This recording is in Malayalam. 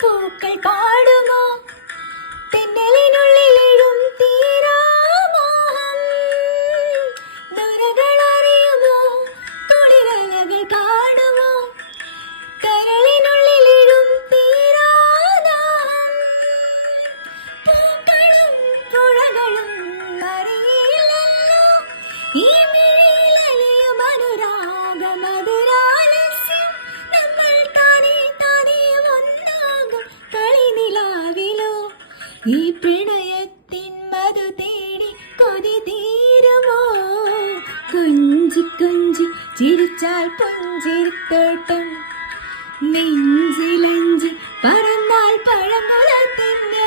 പൂക്കൾ പാടുമോ തെന്നലിനുള്ളിലിഴും തീരാമോഹം ദുരകളറിയുമോ തുളിരലകൾ കാണുമോ കരളിനുള്ളിലിഴും തീരാദാഹം പൂക്കളും പുഴകളും അറിയില്ലല്ലോ ഈ മിഴിയിലലിയും അനുരാഗമധുരാലസ്യം നമ്മൾ താനേ താനേ ഒന്നാകും കളിനിലാവിലോ ഈ പ്രണയത്തിൻ മധു തേടി കൊതി തീരുമോ കൊഞ്ചി കൊഞ്ചി ചിരിച്ചാൽ പുഞ്ചിരിത്തോട്ടം നെഞ്ചിലഞ്ചി പറന്നാൽ പഴമുല തിന്നെ